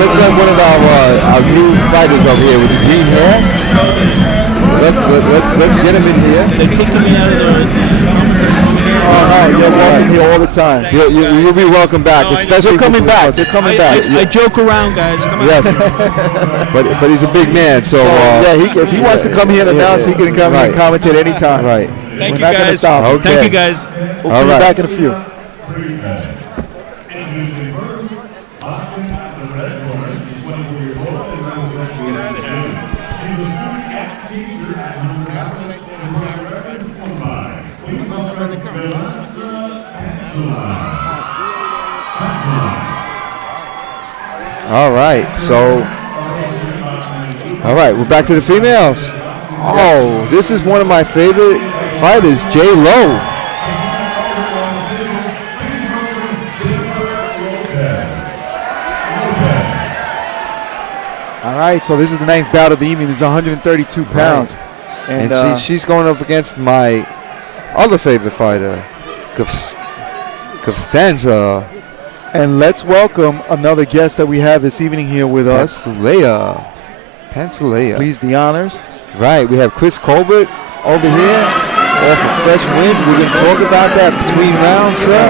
let's let one of our new fighters over here with the green hair. Let's get him in here. They kicked me out of the. You're welcome here all the time. You'll be welcome back, especially they're coming back. They're coming back. I joke around, guys. Come on. Yes, but he's a big man, so if he wants to come here and announce, he can come here and commentate anytime. Right. Thank We're you not going to guys. stop. Okay. Thank you guys. We'll see you back in a few. All right, so we're back to the females. Oh, this is one of my favorite fighters, J-Lo. All right, so this is the 9th bout of the evening. This is 132 pounds. Right. And she's going up against my other favorite fighter, Costanza. And let's welcome another guest that we have this evening here with us. Pantaleo. Please, the honors. Right, we have Chris Colbert over here off of Fresh Wind. We're going to talk about that between rounds, sir.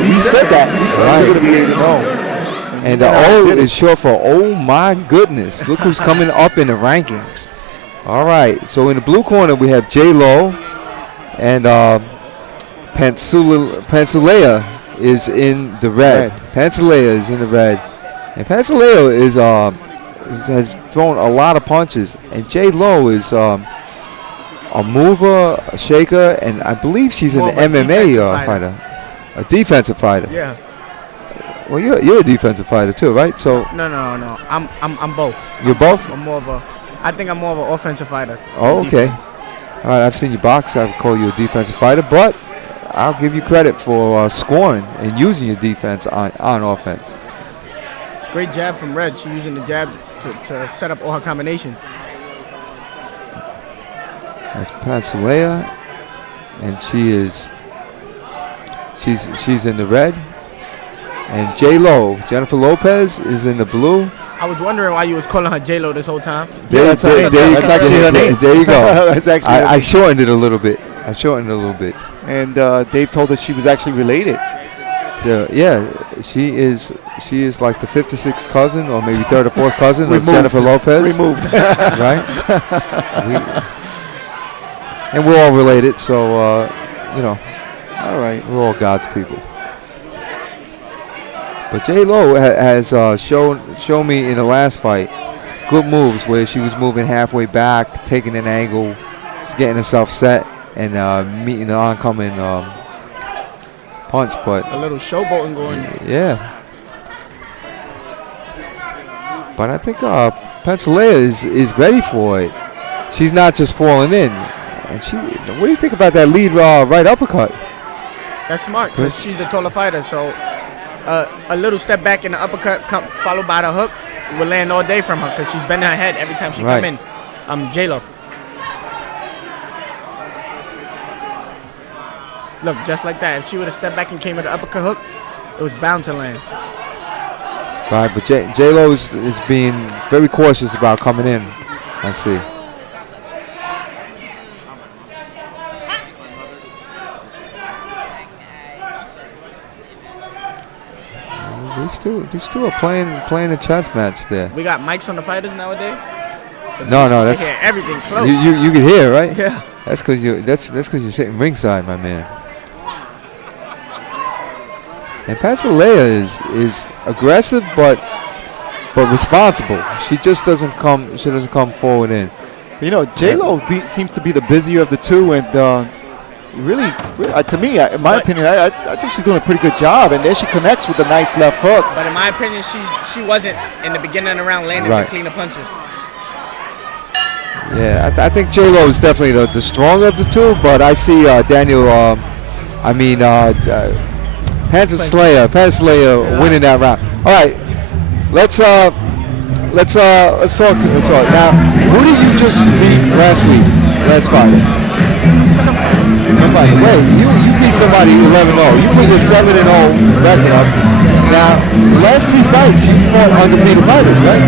8-0. He said that. He said we're going to be 8-0. And the O is short for oh my goodness. Look who's coming up in the rankings. All right, so in the blue corner we have J-Lo and Pantaleo is in the red. Pantaleo is in the red. And Pantaleo is has thrown a lot of punches. And J-Lo is a mover, a shaker, and I believe she's an MMA fighter. A defensive fighter. Yeah. Well, you're a defensive fighter too, right? So No. I'm both. You're both? I think I'm more of an offensive fighter. Oh, okay. All right, I've seen you box. I would call you a defensive fighter, but I'll give you credit for scoring and using your defense on offense. Great jab from Red. She's using the jab to set up all her combinations. That's Pantaleo, and she's in the red. And J-Lo, Jennifer Lopez, is in the blue. I was wondering why you was calling her J-Lo this whole time. That's actually her name. There you go. That's actually I shortened it a little bit. And Dave told us she was actually related. So, yeah, she is like the 5th or 6th cousin, or maybe 3rd or 4th cousin of Jennifer Lopez. Removed. Right? And we're all related, so, all right, we're all God's people. But J-Lo has shown me in the last fight good moves where she was moving halfway back, taking an angle, getting herself set, and meeting the oncoming punch. But a little showboating going. Yeah. But I think Pantaleo is ready for it. She's not just falling in. And what do you think about that lead right uppercut? That's smart because she's the taller fighter, so. A little step back in the uppercut followed by the hook will land all day from her because she's bending her head every time she come in. J-Lo. Look, just like that. If she would have stepped back and came with the uppercut hook, it was bound to land. Right, but J-Lo is being very cautious about coming in. I see. These two are playing a chess match there. We got mics on the fighters nowadays. No, that's hear everything close. You can hear, right? Yeah. That's because you're sitting ringside, my man. And Pantaleo is aggressive, but responsible. She just doesn't come. She doesn't come forward in. J-Lo seems to be the busier of the two, and really, to me, in my opinion, I think she's doing a pretty good job. And there she connects with a nice left hook. But in my opinion, she wasn't in the beginning of the round landing the cleaner punches. Yeah, I think J-Lo is definitely the stronger of the two, but I see Pantaleo winning that round. All right, let's talk. Now, who did you just beat last week? Last Friday. Somebody. Wait, you beat somebody 11-0. You bring a 7-0 record up. Now, the last 3 fights, you fought undefeated fighters, right?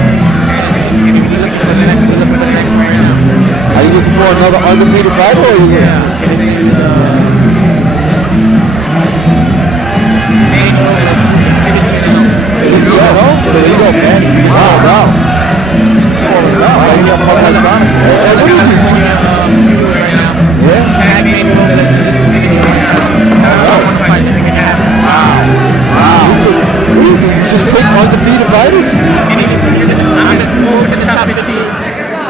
Are you looking for another undefeated fighter, or are you There you go, man. Wow. And what do you do? You just pick undefeated fighters?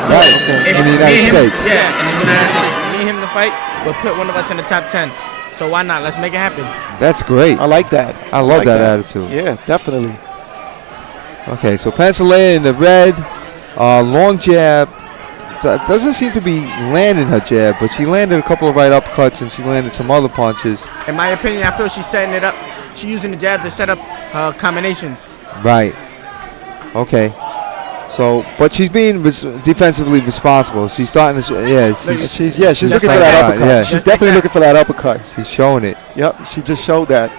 Right, in the United States. Yeah, in the United States. Me and him to fight, we'll put one of us in the top 10. So why not? Let's make it happen. That's great. I like that. I love that attitude. Yeah, definitely. Okay, so Pennsylvania in the red, long jab. Doesn't seem to be landing her jab, but she landed a couple of right uppercuts and she landed some other punches. In my opinion, I feel she's setting it up. She's using the jab to set up her combinations. Right. Okay. So, but she's being defensively responsible. She's starting to, she's looking for that uppercut. Yeah. She's definitely looking for that uppercut. She's showing it. Yep, she just showed that.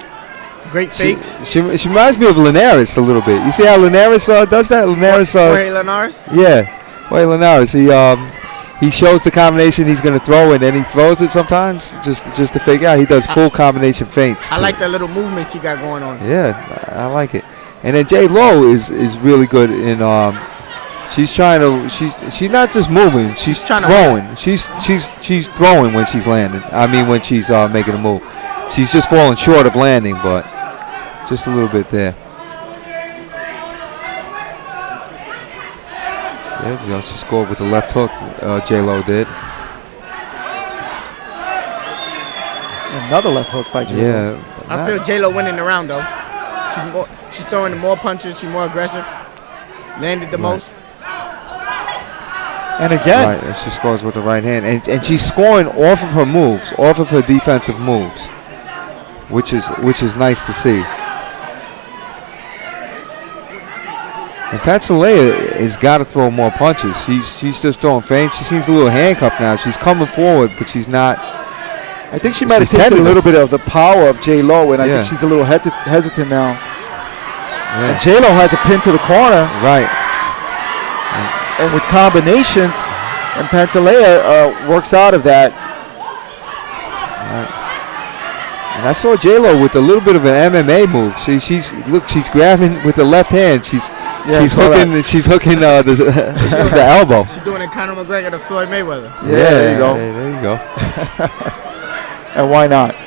Great fakes. She reminds me of Linares a little bit. You see how Linares does that? Linares. Jorge Linares? Yeah. Jorge Linares. He shows the combination he's going to throw, and then he throws it sometimes just to fake out. He does full combination feints. I like that little movement she got going on. Yeah, I like it. And then J Lo is really good in she's trying to she's not just moving, she's throwing. She's throwing when she's landing. I mean when she's making a move. She's just falling short of landing, but just a little bit there. Yeah, she scored with the left hook, J Lo did. Another left hook by J Lo. Yeah. I feel J Lo winning the round though. She's throwing more punches. She's more aggressive. Landed the most. And again, right, and she scores with the right hand, and she's scoring off of her moves, off of her defensive moves, which is nice to see. And Patsalea has got to throw more punches. She's just throwing feints. She seems a little handcuffed now. She's coming forward, but she's not. I think she might have tasted a little bit of the power of J Lo, and I think she's a little hesitant now. Yeah. And J Lo has a pin to the corner. Right. And with combinations, and Pantalea works out of that. Right. And I saw J Lo with a little bit of an MMA move. She's grabbing with the left hand. She's hooking the elbow. She's doing a Conor McGregor to Floyd Mayweather. Yeah, there you go. There you go. And why not?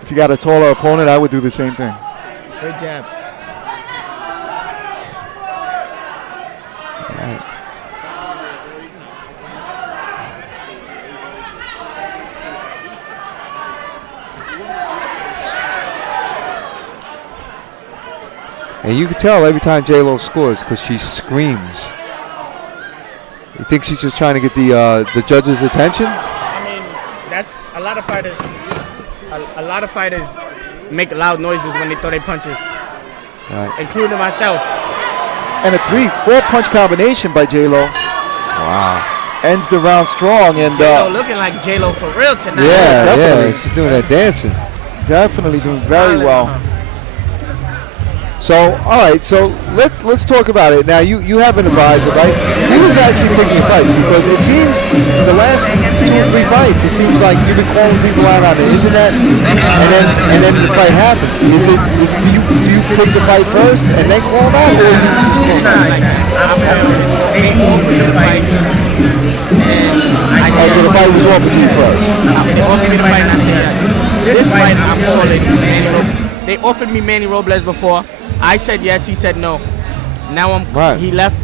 If you got a taller opponent, I would do the same thing. Great jab. Right. And you can tell every time J Lo scores because she screams. You think she's just trying to get the judges' attention? I mean, that's a lot of fighters. A lot of fighters make loud noises when they throw their punches, Right. including myself. And a 3-4 punch combination by J Lo Wow. ends the round strong. And J Lo looking like J Lo for real tonight. Yeah, definitely. she's doing that dancing. Definitely doing very well. So, all right, so let's talk about it. Now, you have an advisor, right? He was actually picking fights because it seems the last 2 or 3 fights, it seems like you've been calling people out on the internet, and then the fight happens. Do you pick the fight first and then call them out, or so the fight was offered to you first? This fight, I'm calling. They offered me Manny Robles before. I said yes. He said no. Now he left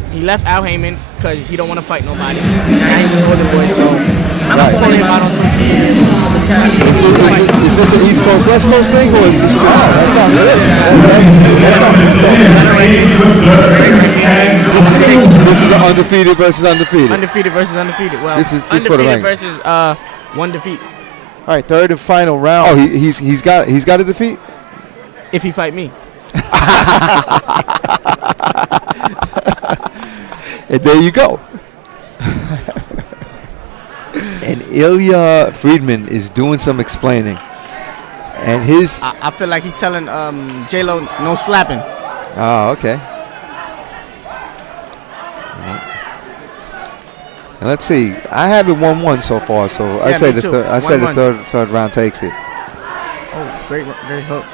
Al Heyman because he don't want to fight nobody. Now he's with the boys. So I'm calling him out on Is this an East Coast, West Coast thing, or is this that sounds good. This is an undefeated versus undefeated. Undefeated versus undefeated. Well, this undefeated for the rank. versus one defeat. All right, third and final round. Oh, he's got a defeat. If he fight me. And there you go. And Ilya Friedman is doing some explaining. And his. I feel like he's telling J-Lo no slapping. Oh, okay. And let's see. I have it 1-1 so far, so I say the third. I say the third round takes it. Oh, great hook.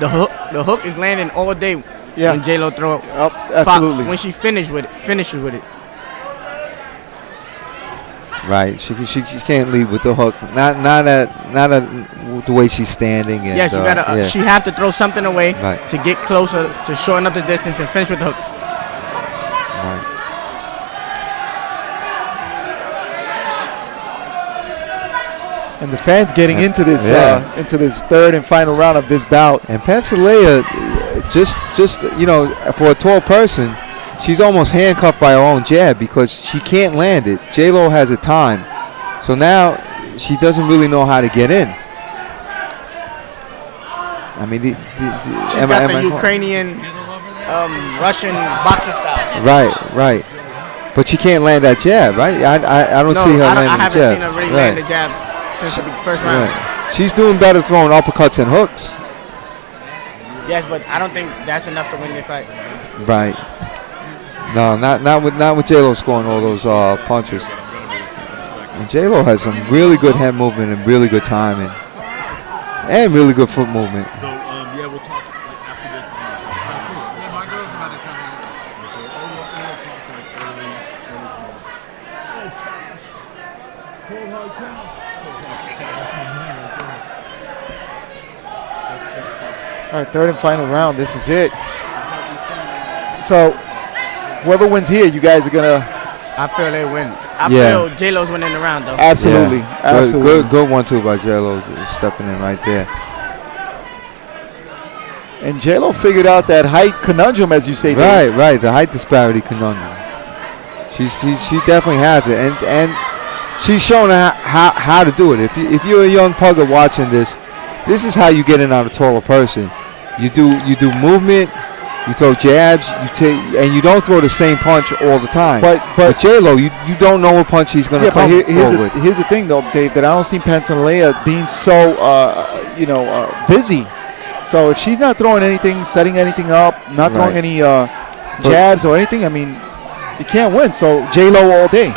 The hook is landing all day when J-Lo throw it. Absolutely. When she finishes with it. Right. She can't lead with the hook. Not the way she's standing. And, yes, you gotta. She have to throw something away right. to get closer, to shorten up the distance and finish with the hooks. Right. And the fans getting into this third and final round of this bout. And Pantaleo, just for a tall person, she's almost handcuffed by her own jab because she can't land it. J-Lo has a time, so now she doesn't really know how to get in. I mean, she's got the Ukrainian, Russian boxer style. Right. But she can't land that jab, right? I don't see her landing the jab. I haven't seen her really land the jab since the first round. Right. She's doing better throwing uppercuts and hooks. Yes, but I don't think that's enough to win the fight. Right. No, not with J-Lo scoring all those punches. And J-Lo has some really good head movement and really good timing. And really good foot movement. So, we'll talk after this. My girl's about to come All right, third and final round. This is it. So, whoever wins here, you guys are gonna. I feel they win. I feel J-Lo's winning the round though. Absolutely, absolutely. Good 1-2 by J-Lo, stepping in right there. And J-Lo figured out that height conundrum, as you say. Right. The height disparity conundrum. She definitely has it, and she's showing how to do it. If you're a young pugger watching this is how you get in on a taller person. You do movement. You throw jabs, and you don't throw the same punch all the time. But J-Lo, you don't know what punch he's going to come forward. Here's the thing, though, Dave, that I don't see Pantaleo being so, busy. So if she's not throwing anything, setting anything up, not throwing any jabs or anything, I mean, you can't win. So J-Lo all day.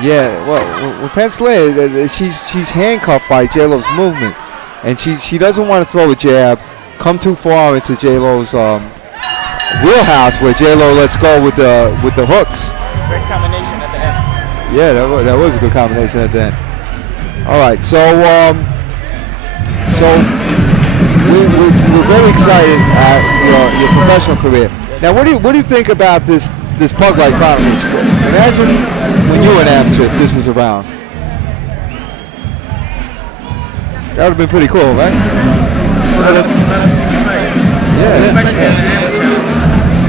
Yeah, well, with Pantaleo, she's handcuffed by J-Lo's movement, and she doesn't want to throw a jab, come too far into J-Lo's wheelhouse where J-Lo lets go with the hooks. Great combination at the end. Yeah, that was a good combination at the end. All right, so we're very excited at your professional career. Now, what do you think about this pug like fight? Imagine when you were an amateur if this was around. That would have been pretty cool, right? Yeah.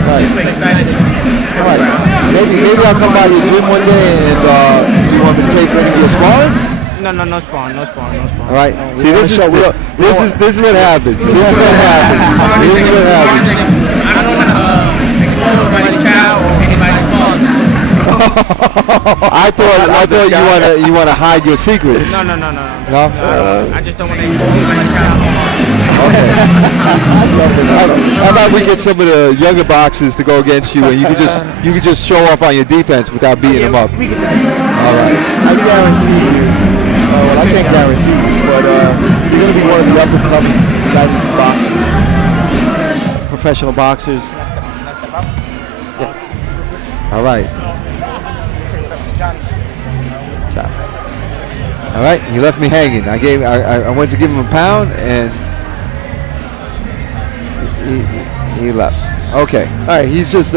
Right. Maybe I'll come by your gym one day and you want me to take any of your sparring? No sparring. All right. See, this is what happens. This is what happens. I don't want to expose nobody's child or anybody's father. I thought you want to hide your secrets. No. No? I just don't want to expose nobody's child. Okay. How about we get some of the younger boxers to go against you, and you could just show off on your defense without beating them up. All right. I guarantee you. Well, I can't guarantee you, but you're going to be one of the up-and-coming exciting professional boxers. All right. All right. You left me hanging. I went to give him a pound and. He left. Okay. All right. He's just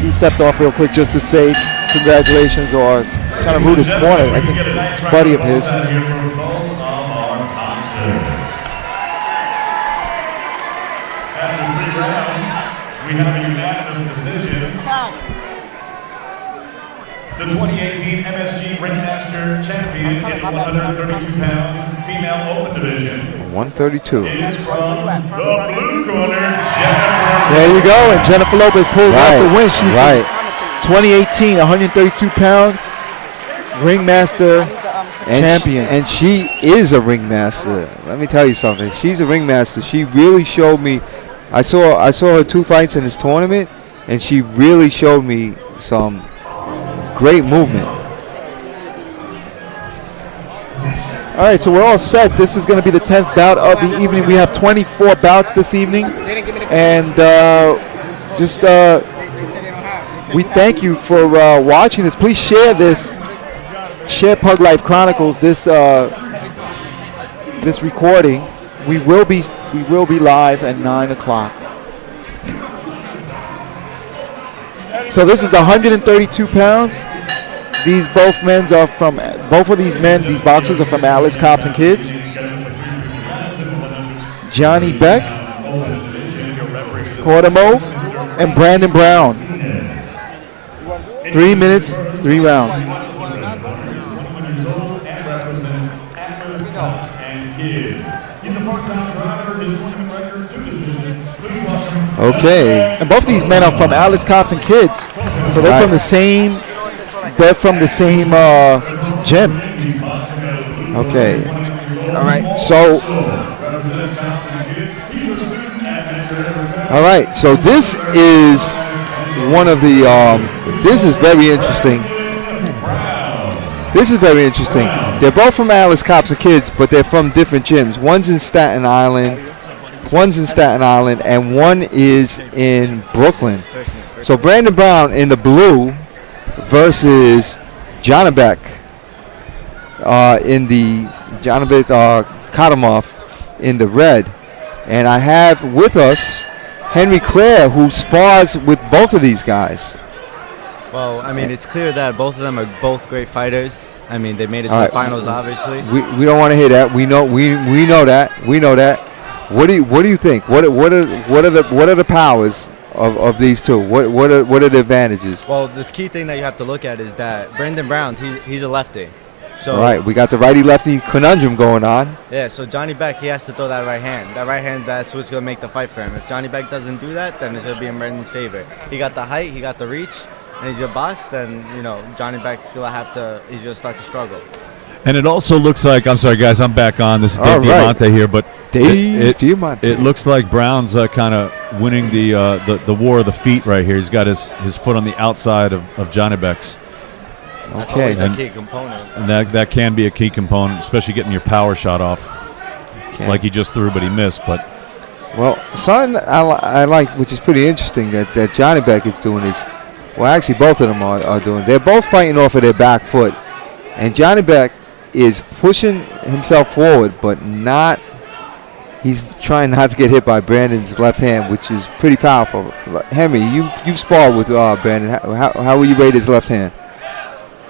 he stepped off real quick just to say congratulations or kind of root his corner. I think it's a buddy of his. After 3 rounds, we have a unanimous decision. The 2018 MSG Ringmaster Champion in the 132-pound female open division. 132. Is from the blue corner, Jennifer. There you go, and Jennifer Lopez pulls out the win. She's right. the 2018 132-pound ringmaster champion. And she is a ringmaster. Let me tell you something. She's a ringmaster. She really showed me. I saw her 2 fights in this tournament, and she really showed me some great movement. All right, so we're all set. This is going to be the 10th bout of the evening. We have 24 bouts this evening. And we thank you for watching this. Please share this. Share Pug Life Chronicles, this recording. We will be live at 9 o'clock. So this is 132 pounds. These both of these boxers are from Alice Cops and Kids. Johnny Beck, Cordamo, and Brandon Brown. 3 minutes, 3 rounds. Okay. And both these men are from Alice Cops and Kids, so they're from the same. They're from the same gym. Okay. All right. So. All right. So this is one of the. This is very interesting. This is very interesting. They're both from Alice Cops and Kids, but they're from different gyms. One's in Staten Island. And one is in Brooklyn. So Brandon Brown in the blue versus Janibek in the Kadamov in the red. And I have with us Henry Clare, who spars with both of these guys. Well, I mean, it's clear that both of them are both great fighters. I mean, they made it to the finals, obviously. We don't want to hear that. We know that. We know that. What do you think? What are the powers of these two? What are the advantages? Well, the key thing that you have to look at is that Brandon Brown, he's a lefty. So all right, we got the righty-lefty conundrum going on. Yeah, so Johnny Beck, he has to throw that right hand. That right hand, that's what's going to make the fight for him. If Johnny Beck doesn't do that, then it's going to be in Brandon's favor. He got the height, he got the reach, and he's a box, then, Johnny Beck's going to he's going to start to struggle. And it also looks like, I'm sorry, guys, I'm back on. This is Dave Diamante here, but it looks like Brown's kind of winning the war of the feet right here. He's got his foot on the outside of Johnny Beck's. That's always a key component. And that can be a key component, especially getting your power shot off. Like he just threw, but he missed. But well, something I like, which is pretty interesting, that Johnny Beck is doing is, well, actually both of them are doing. They're both fighting off of their back foot. And Johnny Beck is pushing himself forward, but he's trying not to get hit by Brandon's left hand, which is pretty powerful. Henry, you sparred with Brandon. How will you rate his left hand?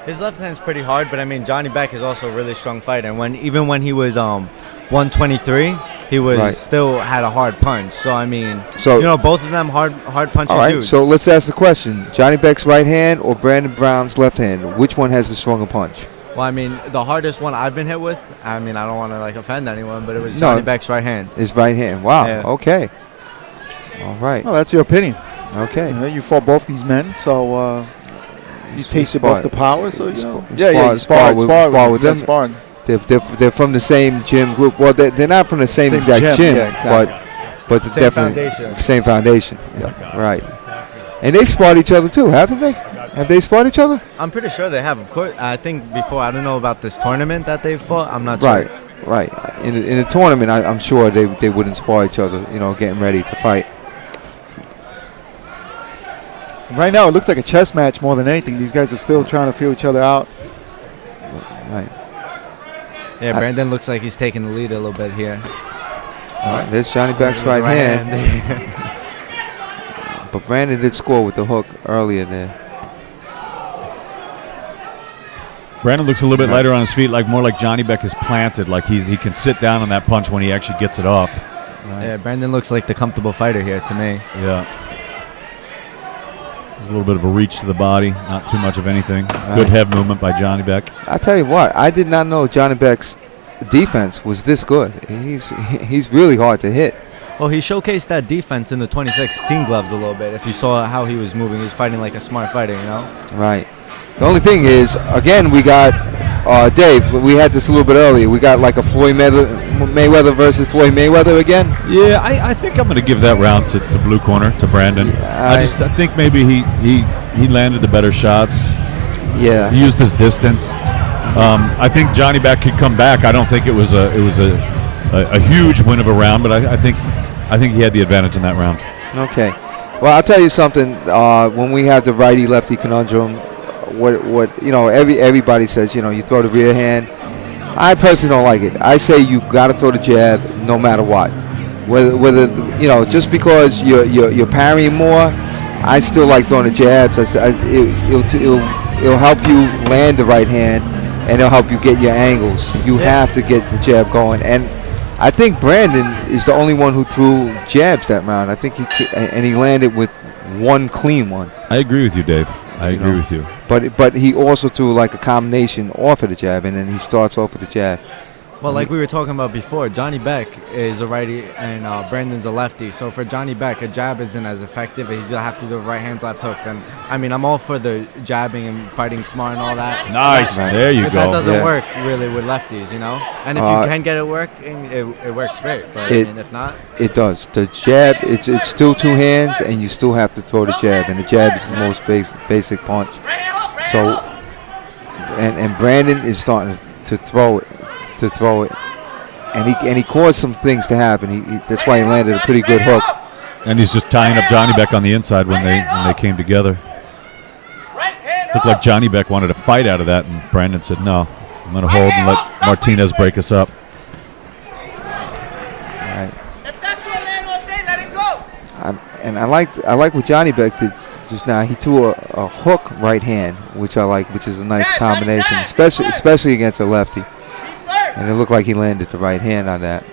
His left hand's pretty hard, but I mean, Johnny Beck is also a really strong fighter. And even when he was 123, he was still had a hard punch. So I mean, both of them hard punching all right, dudes. So let's ask the question: Johnny Beck's right hand or Brandon Brown's left hand? Which one has the stronger punch? Well, I mean, the hardest one I've been hit with, I mean, I don't want to offend anyone, but it was Johnny Beck's right hand. His right hand. Wow. Yeah. Okay. All right. Well, that's your opinion. Okay. You fought both these men, so you tasted both the power. So you spar with them. Sparring. They're from the same gym group. Well, they're not from the same exact gym, but same definitely foundation. Same foundation. Yeah. Right. And they've sparred each other too, haven't they? Have they sparred each other? I'm pretty sure they have. Of course, I think before. I don't know about this tournament that they fought. I'm not sure. Right. In a tournament, I'm sure they wouldn't spar each other. Getting ready to fight. Right now, it looks like a chess match more than anything. These guys are still trying to feel each other out. Right. Yeah, Brandon looks like he's taking the lead a little bit here. All right, there's Johnny Beck's right hand. But Brandon did score with the hook earlier there. Brandon looks a little bit lighter on his feet, more like Johnny Beck is planted, like he can sit down on that punch when he actually gets it off. Right. Yeah, Brandon looks like the comfortable fighter here to me. Yeah. There's a little bit of a reach to the body, not too much of anything. Good head movement by Johnny Beck. I tell you what, I did not know Johnny Beck's defense was this good. He's really hard to hit. Well, he showcased that defense in the 2016 gloves a little bit. If you saw how he was moving, he was fighting like a smart fighter, Right. The only thing is, again, we got Dave, we had this a little bit earlier. We got like a Floyd Mayweather versus Floyd Mayweather again. Yeah, I think I'm going to give that round to blue corner, to Brandon. Yeah, I think maybe he landed the better shots. Yeah, he used his distance. I think Johnny Beck could come back. I don't think it was a huge win of a round, but I think he had the advantage in that round. Okay. Well, I'll tell you something. When we have the righty-lefty conundrum, what everybody says, you throw the rear hand. I personally don't like it. I say you got to throw the jab no matter what. Whether just because you're parrying more, I still like throwing the jabs. It'll help you land the right hand, and it'll help you get your angles. You have to get the jab going, and I think Brandon is the only one who threw jabs that round. I think he landed with one clean one. I agree with you, Dave. I agree with you. But he also threw like a combination off of the jab, and then he starts off with the jab. Well, like we were talking about before, Johnny Beck is a righty and Brandon's a lefty. So for Johnny Beck, a jab isn't as effective. He's gonna have to do right hands, left hooks. And I mean, I'm all for the jabbing and fighting smart and all that. Nice, there you go. That doesn't work really with lefties, And if you can get it working, it works great. But if not, it does. The jab, it's still two hands, and you still have to throw the jab, and the jab is the most basic punch. So, and Brandon is starting to throw it. And he caused some things to happen. That's why he landed a pretty good hook. And he's just tying up Johnny Beck on the inside when they came together. Looked like Johnny Beck wanted to fight out of that, and Brandon said, "No, I'm going to hold and let Martinez break us up." All right. And I like what Johnny Beck did just now. He threw a hook right hand, which I like, which is a nice combination, especially against a lefty. And it looked like he landed the right hand on that.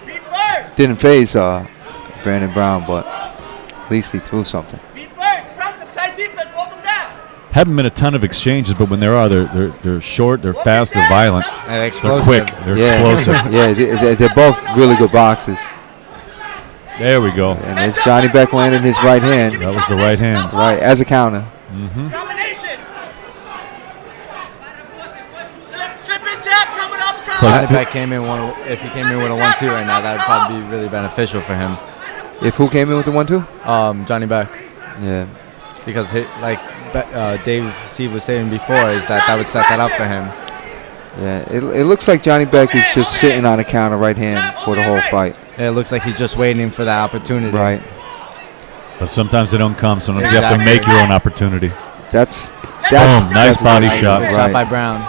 Didn't phase Brandon Brown, but at least he threw something. Haven't been a ton of exchanges, but when there are, they're short, they're fast, they're violent, they're quick, they're explosive. Yeah, they're both really good boxers. There we go. And it's Johnny Beck landing his right hand. That was the right hand. Right, as a counter. Mm-hmm. So if he came in with a 1-2 right now, that would probably be really beneficial for him. If who came in with the 1-2? Johnny Beck. Yeah. Because Dave Steve was saying before, is that would set that up for him. Yeah, it looks like Johnny Beck is just sitting on a counter right hand for the whole fight. Yeah, it looks like he's just waiting for that opportunity. Right. But sometimes they don't come. Sometimes you have to make your own opportunity. That's nice body shot. Right. Shot by Brown.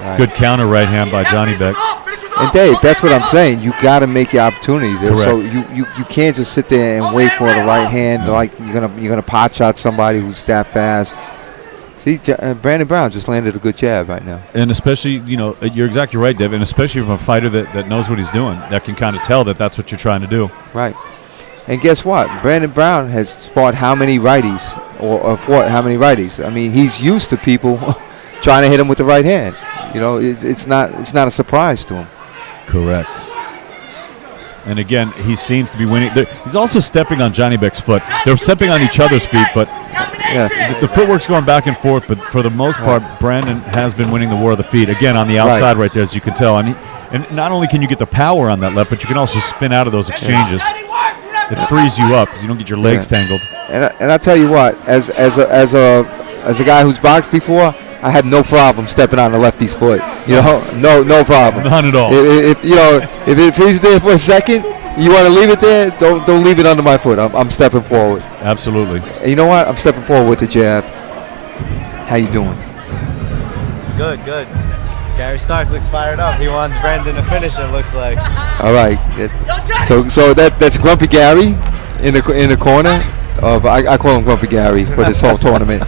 Right. Good counter right hand by Johnny Beck. And Dave, that's what I'm saying. You got to make your opportunity. Correct. So you can't just sit there and wait for the right hand. Like you're gonna pot shot somebody who's that fast. See, Brandon Brown just landed a good jab right now. And especially, you're exactly right, Dave. And especially from a fighter that knows what he's doing, that can kind of tell that that's what you're trying to do. Right. And guess what? Brandon Brown has fought how many righties, or fought how many righties? I mean, he's used to people trying to hit him with the right hand. It's not a surprise to him. Correct. And again, he seems to be winning. He's also stepping on Johnny Beck's foot. They're stepping on each other's feet, but the footwork's going back and forth. But for the most part, Brandon has been winning the war of the feet. Again, on the outside right there, as you can tell. And not only can you get the power on that left, but you can also spin out of those exchanges. It frees you up because you don't get your legs tangled. And I tell you what, as a guy who's boxed before, I had no problem stepping on the lefty's foot. No problem. None at all. If it freezes there for a second, you want to leave it there. Don't leave it under my foot. I'm stepping forward. Absolutely. And you know what? I'm stepping forward with the jab. How you doing? Good. Gary Stark looks fired up. He wants Brandon to finish. It looks like. All right. So that's Grumpy Gary in the corner of I call him Grumpy Gary for this whole tournament.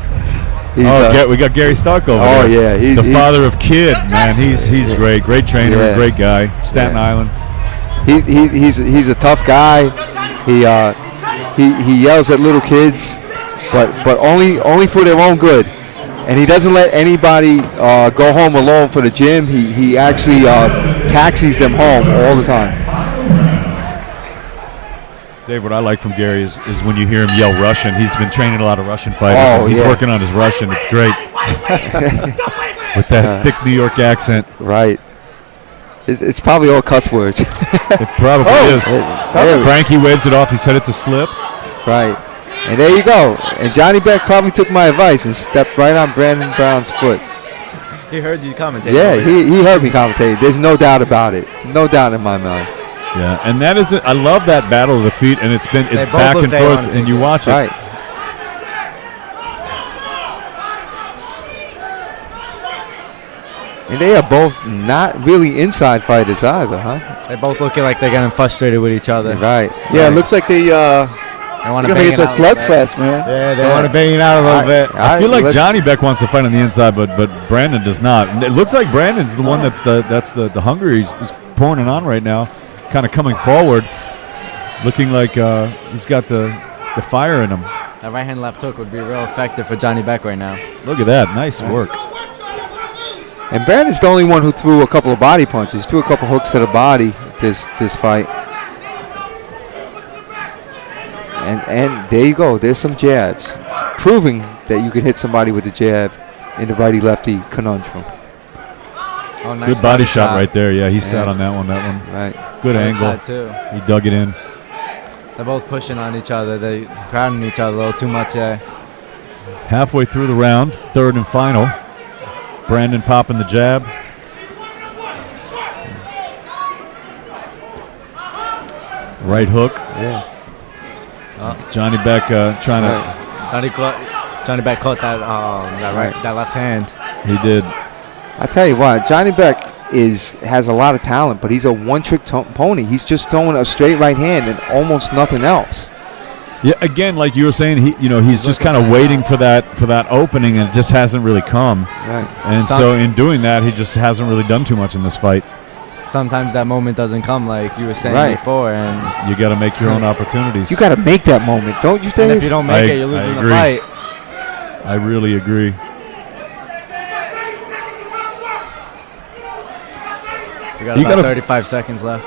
We got Gary Stark over there. Oh yeah, he's the father of Kid, man. He's great trainer, great guy. Staten Island. He's a tough guy. He yells at little kids, but only for their own good. And he doesn't let anybody go home alone for the gym. He actually taxis them home all the time. Dave, what I like from Gary is when you hear him yell Russian. He's been training a lot of Russian fighters. He's working on his Russian. It's great. with that thick New York accent. Right. It's probably all cuss words. It probably is. Frankie waves it off. He said it's a slip. Right. And there you go. And Johnny Beck probably took my advice and stepped right on Brandon Brown's foot. He heard you commentate. Yeah, he heard me commentate. There's no doubt about it. No doubt in my mind. Yeah, and that is it. I love that battle of the feet, and it's back and forth, and you watch it. Right. And they are both not really inside fighters either, huh? They're both looking like they're getting frustrated with each other. Right. Yeah, it looks like they want to make it a slugfest, man. Yeah, they want to bang it out a little bit. I feel like Johnny Beck wants to fight on the inside, but Brandon does not. And it looks like Brandon's the one that's the hunger he's pouring it on right now, kind of coming forward, looking like he's got the fire in him. That right hand left hook would be real effective for Johnny Beck right now. Look at that, nice work. And Brandon's the only one who threw a couple of body punches, threw a couple hooks to the body this fight. And there you go. There's some jabs, proving that you can hit somebody with a jab in the righty-lefty conundrum. Oh, nice good body shot right there. Yeah, he sat on that one. Right. Good angle. Too. He dug it in. They're both pushing on each other. They're crowding each other a little too much. Yeah. Halfway through the round, third and final. Brandon popping the jab. Right hook. Yeah. Johnny Beck trying to. Johnny Beck caught that left hand. He did. I tell you what, Johnny Beck has a lot of talent, but he's a one-trick pony. He's just throwing a straight right hand and almost nothing else. Yeah, again, like you were saying, he's just kind of waiting for that opening, and it just hasn't really come. Right. And so in doing that, he just hasn't really done too much in this fight. Sometimes that moment doesn't come, like you were saying before, and you got to make your own opportunities. You got to make that moment, don't you, Dave? And if you don't make it, you're losing the fight. I really agree. You got about 35 seconds left.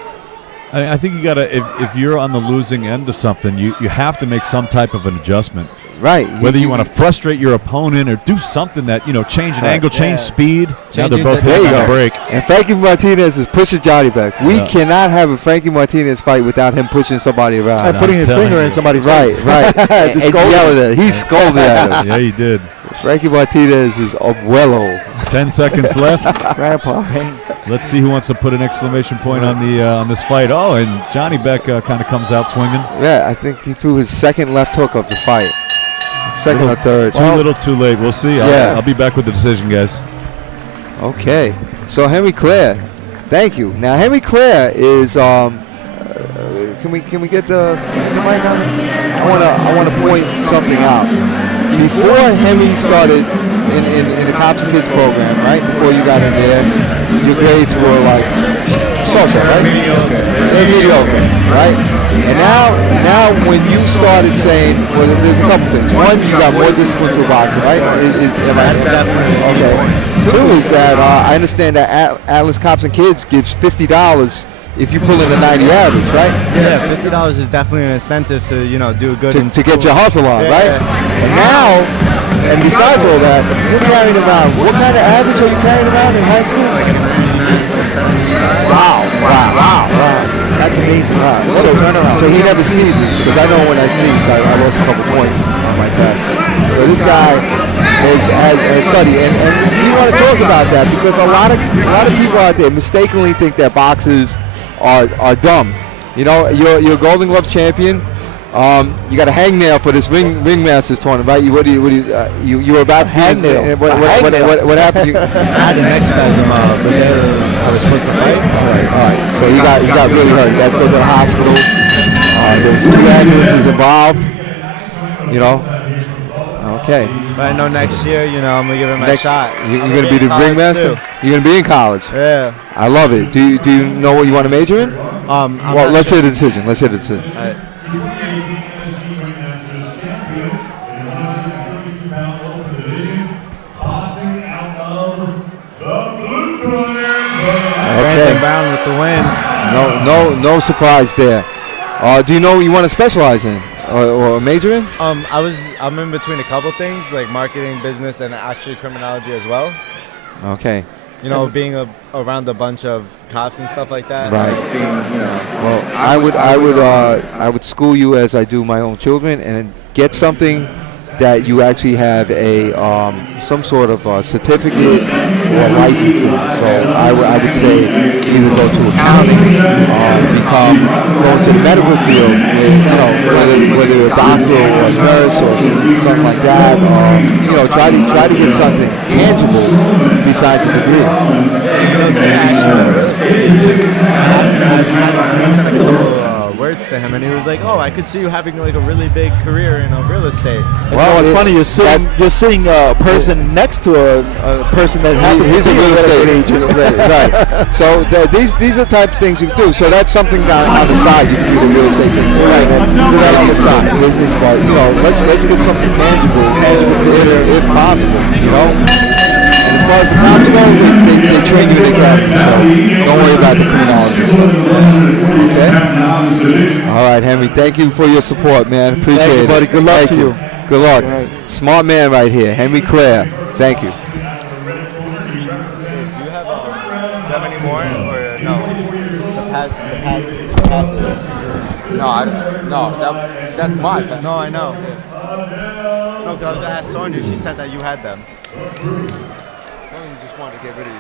I think you got to, if you're on the losing end of something, you have to make some type of an adjustment. Right. Whether you want to frustrate your opponent or do something that, change an angle, change speed. Now they're both hitting on a break. And Frankie Martinez is pushing Johnny Beck. We cannot have a Frankie Martinez fight witut him pushing somebody around. And putting his finger in somebody's face. Right. and yelling at him. He scolded at him. Yeah, he did. Frankie Martinez is abuelo. 10 seconds left. Grandpa. Let's see who wants to put an exclamation point on this fight. Oh, and Johnny Beck kind of comes out swinging. Yeah, I think he threw his second left hook of the fight. Second or third. Too little, too late. We'll see. I'll be back with the decision, guys. Okay. So Henry Clare, thank you. Now Henry Clare is. Can we get the mic on? I want to point something out. Before Henry started in the Cops and Kids program, right? Before you got in there, your grades were like so-so, right? Mediocre, right? And now when you started saying, well, there's a couple things. One, you got more discipline through boxing, right? Okay. Two is that I understand that Atlas Cops and Kids gives $50 if you pull in a 90 average, right? Yeah, $50 is definitely an incentive to do good to get your hustle on, right? And now, and besides all that, you're carrying around. What kind of average are you carrying around in high school? Wow. That's amazing. Wow. So he never sneezes, because I know when I sneeze, I lost a couple points on my test. So this guy has studied, and we want to talk about that because a lot of people out there mistakenly think that boxers are dumb. You're a Golden Glove champion. You got a hangnail for this ringmasters tournament, right? You were about to hangnail. What happened? I had an neck spasm, but I was supposed to fight. All right. So you got really hurt. You had to go to the hospital. There's 2 ambulances involved. Okay. But I know next year, I'm gonna give him a shot. You're gonna be the ringmaster. You're gonna be in college. Yeah. I love it. Do you know what you want to major in? Well, let's hear the decision. All right. Okay. Brown with the win. No surprise there. Do you know what you want to specialize in or major in? I'm in between a couple things like marketing, business, and actually criminology as well. Okay. You know, being around a bunch of cops and stuff like that. Right. Well, I would school you as I do my own children, and get something that you actually have a some sort of certificate or licensing. So I would say either go to accounting, go into the medical field, whether you're a doctor or a nurse or something like that. Try to get something tangible besides a degree. Words to him, and he was like, "Oh, I could see you having like a really big career in real estate." Well, it's funny. You're sitting a person next to a person that happens to be a real estate agent. Right. So these are the type of things you do. So that's something on the side. You can do the real estate thing too. Right. And do that on the side. Let's get something tangible if possible. And as far as the cops go, they train you in the academy, so don't worry about the criminology. Okay? All right, Henry, thank you for your support, man. Appreciate it. Buddy. Good luck to you. Good luck. Right. Smart man right here, Henry Clare. Thank you. Do you have any more, or no? The passes. No, that's mine. No, I know. No, because I was asked Sonia. She said that you had them. I just wanted to get rid of you.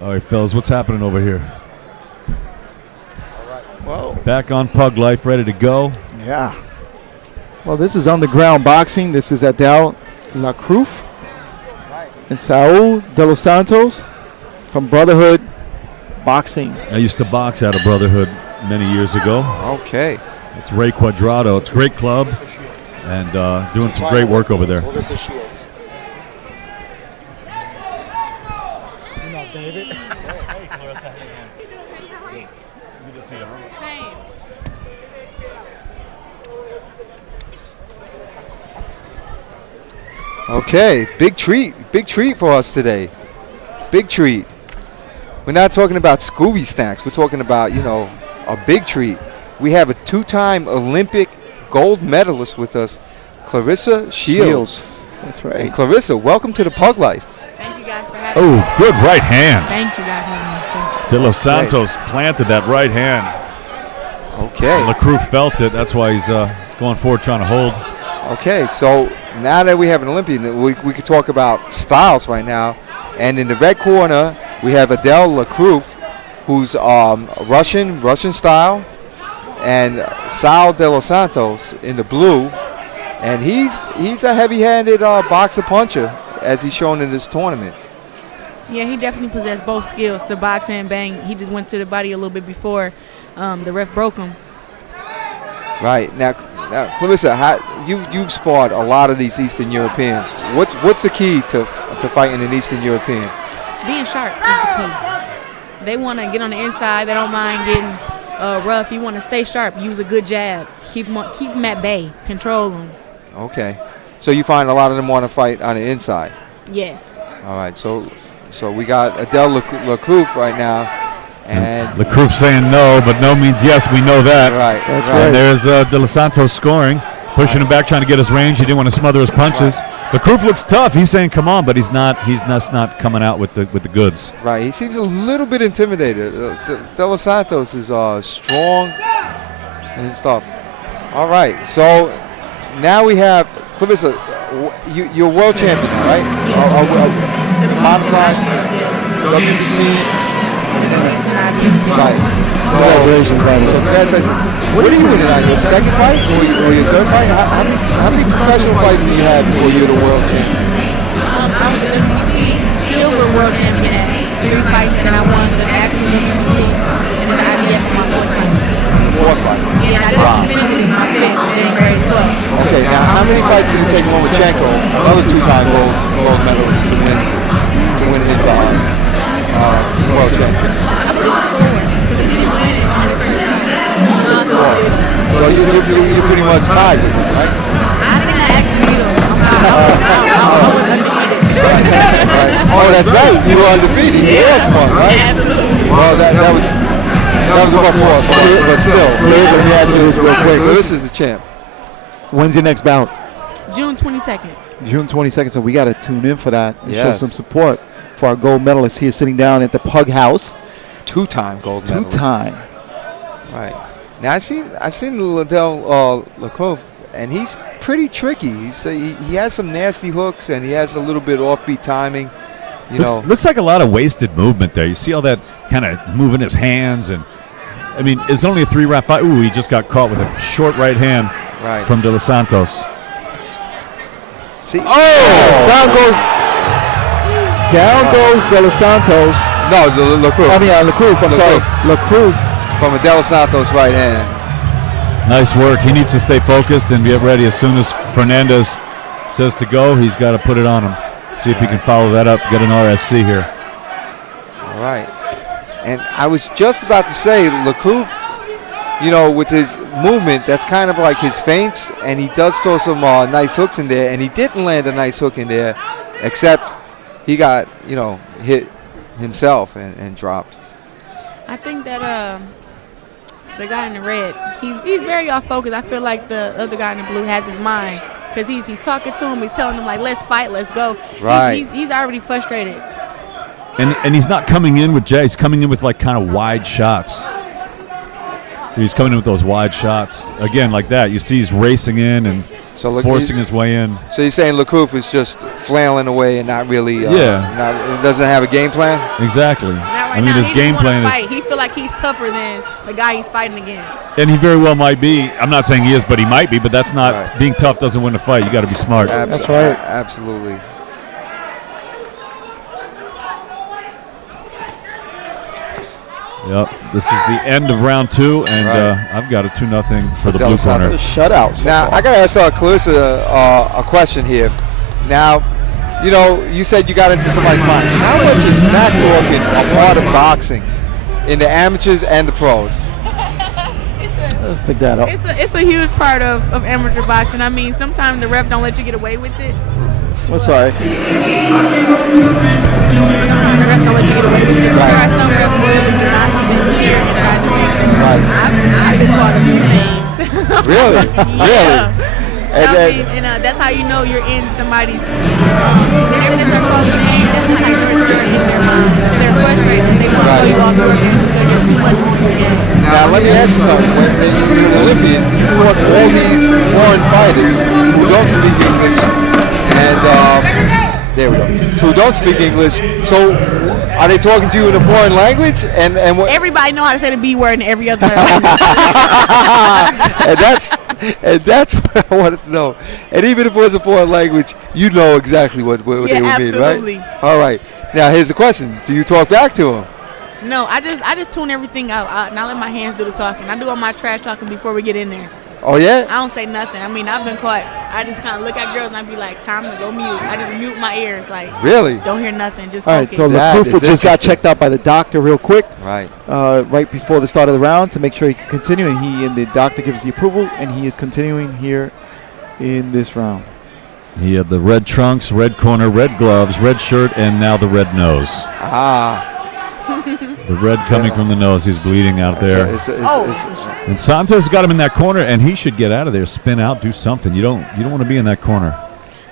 All right, fellas, what's happening over here? Well, back on Pug Life, ready to go. Yeah. Well, this is underground boxing. This is Adel Lacruz and Saul De Los Santos from Brotherhood Boxing. I used to box out of Brotherhood many years ago. Okay. It's Ray Quadrado. It's a great club and doing some great work over there. Okay, big treat for us today. Big treat. We're not talking about Scooby snacks. We're talking about, a big treat. We have a two-time Olympic gold medalist with us, Clarissa Shields. That's right. And Clarissa, welcome to the Pug Life. Thank you guys for having me. Oh, good right hand. Thank you guys for having me. De Los Santos planted that right hand. Okay. Lacruz felt it. That's why he's going forward trying to hold. Okay, so now that we have an Olympian, we could talk about styles right now. And in the red corner, we have Adel Lacruz, who's Russian style, and Saul De Los Santos in the blue. And he's a heavy-handed boxer puncher, as he's shown in this tournament. Yeah, he definitely possessed both skills, to box and bang. He just went to the body a little bit before the ref broke him. Right. Now Clarissa, you've sparred a lot of these Eastern Europeans. What's the key to fighting an Eastern European? Being sharp is the key. They want to get on the inside. They don't mind getting rough. You want to stay sharp. Use a good jab. Keep them at bay. Control them. Okay. So you find a lot of them want to fight on the inside? Yes. All right. So we got Adel Lacruz right now. And Lacruz saying no, but no means yes. We know that. Right. That's And right. there's De Los Santos scoring, pushing him back, trying to get his range. He didn't want to smother his punches. Lacruz looks tough. He's saying come on, but he's not. He's not coming out with the goods. Right. He seems a little bit intimidated. De Los Santos is strong and stuff. All right. So now we have Clarissa. You're world champion, right? Modified WBC. Right. Congratulations, brother. So congratulations. What are you winning on? Your second fight or your third fight? How many professional fights have you had before you're the world champion? I was the silver world champion at 3 fights, and I won the national and the IBF on my fourth fight. Fourth fight. Yeah, I didn't finish it in my fifth. It didn't very well. Okay, now how many fights did you take Lomachenko, another two-time gold medalist, to win his world championship? I put it forward. So you pretty much tied with him, right? I didn't actually beat him. I was undefeated. Right. Oh, that's right. You were undefeated. You lost one, right? Well, that was a rough loss, but still. Let me ask you this real quick. This is the champ. When's your next bout? June 22nd. June 22nd, so we got to tune in for that and show Yes. some support for our gold medalist here sitting down at the Pug House. Two-time gold medalist. Two-time. Right. Now, I seen Liddell LaCroix, and he's pretty tricky. He has some nasty hooks, and he has a little bit offbeat timing. Looks like a lot of wasted movement there. You see all that kind of moving his hands, and I mean, it's only a 3-round fight. Ooh, he just got caught with a short right hand from De Los Santos. See, down goes De Los Santos. No, LaCroix. I mean, LaCroix. I'm sorry, LaCroix from a De Los Santos right hand. Nice work. He needs to stay focused and get ready. As soon as Fernandez says to go, he's got to put it on him. See if he can follow that up, get an RSC here. All right. And I was just about to say, LaCroix, with his movement, that's kind of like his feints, and he does throw some nice hooks in there, and he didn't land a nice hook in there, except he got, hit himself and dropped. I think that the guy in the red, he's very off focus. I feel like the other guy in the blue has his mind because he's talking to him. He's telling him like, let's fight, let's go. Right. He's already frustrated. And he's not coming in with Jay. He's coming in with like kind of wide shots. He's coming in with those wide shots again like that. You see he's racing in and forcing his way in. So you're saying LaCroix is just flailing away and not really, doesn't have a game plan? Exactly. I mean, his game plan is. He feel like he's tougher than the guy he's fighting against. And he very well might be. I'm not saying he is, but he might be. But that's not being tough doesn't win a fight. You got to be smart. That's right. Absolutely. Yep. This is the end of round 2, and I've got a 2-0 for the blue corner. Shutout. Now I gotta ask Clarissa a question here. Now, you said you got into somebody's mind. How much is smack talking a part of boxing in the amateurs and the pros? Pick that up. It's a huge part of amateur boxing. I mean, sometimes the ref don't let you get away with it. Well, sorry. The ref don't let you get away with it. There are some refs who do not hear and I've been part of these things. Really? Really? And that's how you know you're in somebody's. Whenever they start calling your name, that's like they're in their mind. They're frustrated. They want to throw you off the ring because you're too much. Now let me ask you something. When you're an Olympian, you fought all these foreign fighters who don't speak English, and there we go. Who don't speak English. So are they talking to you in a foreign language? And what? Everybody know how to say the B word in every other language. and that's what I wanted to know. And even if it was a foreign language, you know exactly what they would mean, right? All right. Now here's the question: do you talk back to them? No, I just tune everything out, and I let my hands do the talking. I do all my trash talking before we get in there. Oh yeah? I don't say nothing. I mean, I've been caught. I just kind of look at girls and I be like, time to go mute. I just mute my ears, like. Really? Don't hear nothing. Just all right. So LaCroix just got checked out by the doctor real quick. Right. Right before the start of the round to make sure he can continue, and the doctor gives the approval, and he is continuing here in this round. He had the red trunks, red corner, red gloves, red shirt, and now the red nose. The red coming from the nose. He's bleeding out there. And Santos got him in that corner, and he should get out of there, spin out, do something. You don't want to be in that corner.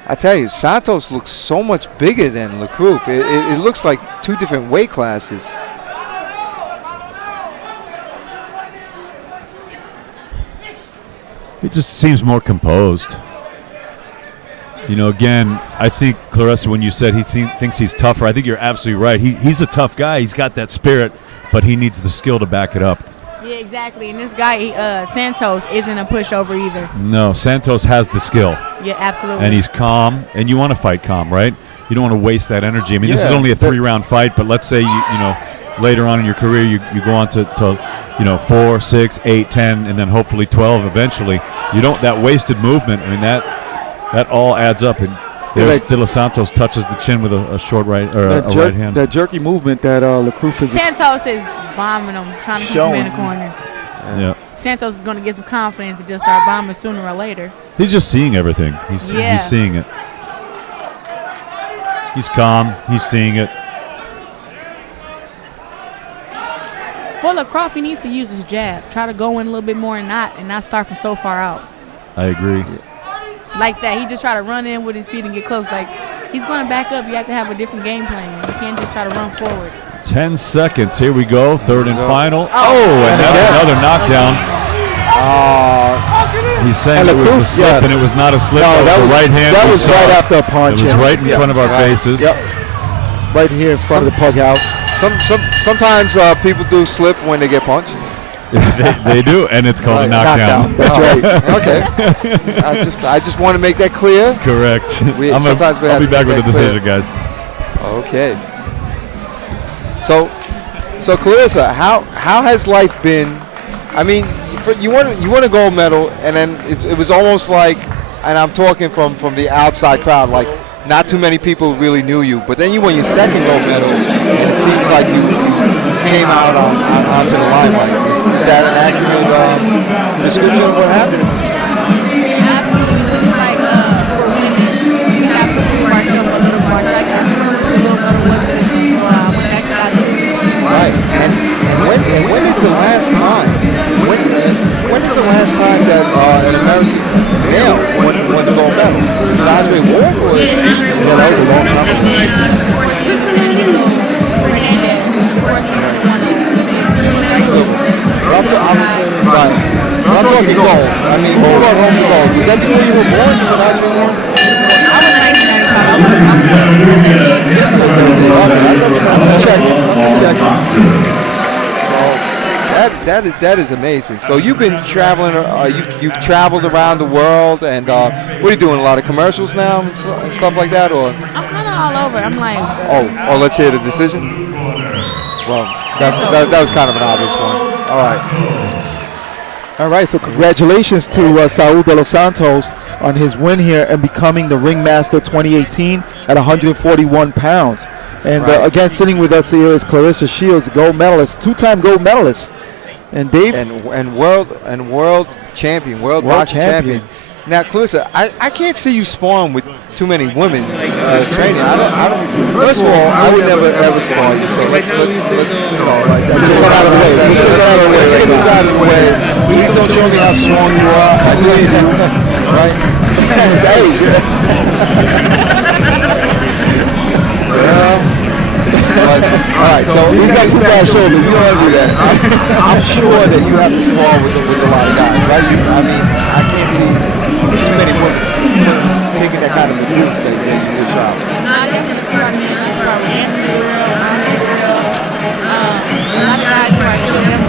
I tell you, Santos looks so much bigger than LaCroix. It looks like two different weight classes. He just seems more composed. Again, I think, Clarissa, when you said thinks he's tougher, I think you're absolutely right. He's a tough guy. He's got that spirit, but he needs the skill to back it up. Yeah, exactly. And this guy, Santos, isn't a pushover either. No, Santos has the skill. Yeah, absolutely. And he's calm, and you want to fight calm, right? You don't want to waste that energy. I mean, this is only a 3-round fight, but let's say, later on in your career, you go on to 4, 6, 8, 10, and then hopefully 12 eventually. You don't, that wasted movement, I mean, that all adds up, and there's De Los Santos touches the chin with a short right or a right hand. That jerky movement that LaCroix is. Santos is bombing him, trying to keep him in the corner. Yeah. Santos is going to get some confidence and just start bombing sooner or later. He's just seeing everything. He's seeing it. He's calm. He's seeing it. For lacrosse, he needs to use his jab. Try to go in a little bit more and not start from so far out. I agree. Like that. He just try to run in with his feet and get close. Like, he's going to back up. You have to have a different game plan. You can't just try to run forward. 10 seconds. Here we go. Third and final. And that's another knockdown. He's saying it was a slip, and it was not a slip. No, that was right hand. That was right after a punch. It was right in front of our faces. Yep. Right here in front of the pug house. Sometimes people do slip when they get punched. they do, and it's called a knockdown. That's right. Okay. I just want to make that clear. Correct. I'll be back with the decision, guys. Okay. So Clarissa, how has life been? I mean, you won a gold medal, and then it was almost like, and I'm talking from the outside crowd, like not too many people really knew you. But then you won your second gold medal, and it seems like you came out onto the limelight. Is that an accurate description of what happened? Right. And when is the last time? When is the last time that an American male won the gold medal? Was it Andre Ward? Yeah, that was a long time ago. I'm talking gold. I mean, hold on, gold. Was that before you were born? Was Andre Ward? I'm just checking. So that is amazing. So you've been traveling. You've traveled around the world, and what are you doing? A lot of commercials now and stuff like that, or? I'm kind of all over. I'm like. Oh, let's hear the decision. Well, that was kind of an obvious one. All right. All right, so congratulations to Saul de los Santos on his win here and becoming the Ringmaster 2018 at 141 pounds. And again, sitting with us here is Clarissa Shields, gold medalist, two-time gold medalist, and Dave, and world champion, world boxing champion. Now, Clarissa, I can't see you sparring with too many women training. I don't. First of all, I would never ever spar you. So let's get that out of the way. Let's get this out of the way. Please don't show me how strong you are. I know you do. Right? His age. All right, so he's got two bad shoulders. You don't want to do that. I'm sure that you have to spar with a lot of guys, right? I mean, I can't see too many women taking that kind of abuse that you would try. No, I think it's probably Anthony Real, a lot of guys who are still there.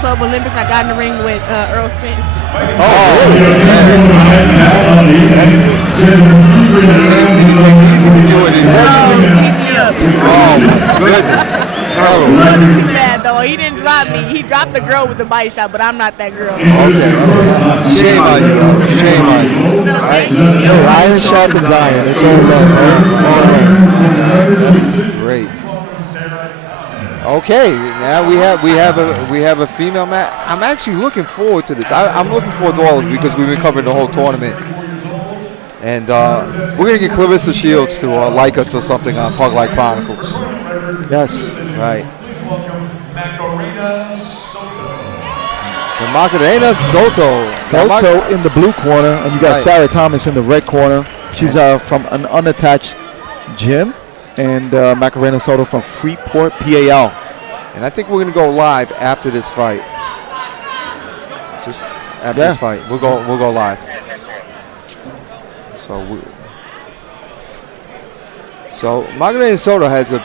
Club Olympics, I got in the ring with Earl Spence. Bad though. He didn't drop me. He dropped the girl with the body shot, but I'm not that girl. Okay. Shame on you. Shame on you. No, thank you. Iron sharpens iron. It's all love. Great. Okay, now we have a female match. I'm actually looking forward to this. I'm looking forward to all of it because we've been covering the whole tournament. And we're going to get Clarissa Shields to like us or something on Pug Life Chronicles. Yes. Right. The Macarena Soto. Soto in the blue corner, and you got Sarah Thomas in the red corner. She's from an unattached gym. And Macarena Soto from Freeport, PAL. And I think we're going to go live after this fight. Just after this fight, we'll go live. So Macarena Soto has a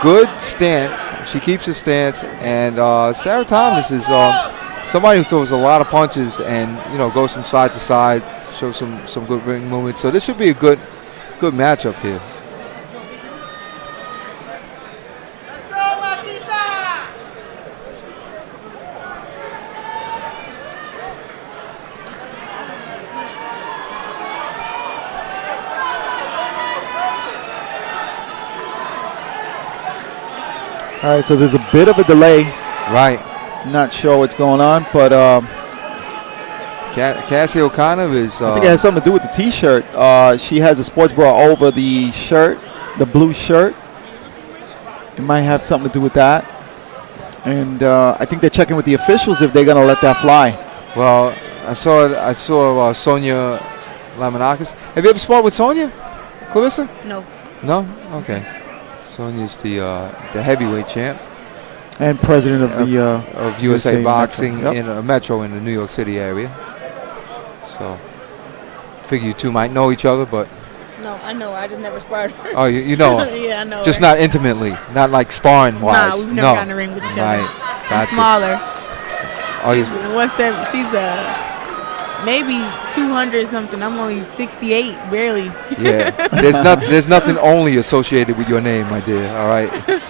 good stance. She keeps her stance, and Sarah Thomas is somebody who throws a lot of punches and goes from side to side, shows some good ring movement. So this should be a good matchup here. All right, so there's a bit of a delay. Right. Not sure what's going on, but Cassie O'Connor is. I think it has something to do with the T-shirt. She has a sports bra over the shirt, the blue shirt. It might have something to do with that. And I think they're checking with the officials if they're going to let that fly. Well, I saw Sonia Lamanakis. Have you ever sparred with Sonia, Clarissa? No. No? Okay. Sonia's the heavyweight champ. And president of the of USA Boxing Metro. Yep. in a Metro in the New York City area. So, figure you two might know each other, but. No, I know. I just never sparred. Oh, you know her? Yeah, I know her. Just not intimately, not like sparring wise. Nah, we've never gotten in the ring with each other. Right. I'm Gotcha. smaller. Oh, She's 170. She's maybe 200 something. I'm only 68, barely. Yeah. There's nothing only associated with your name, my dear. All right. All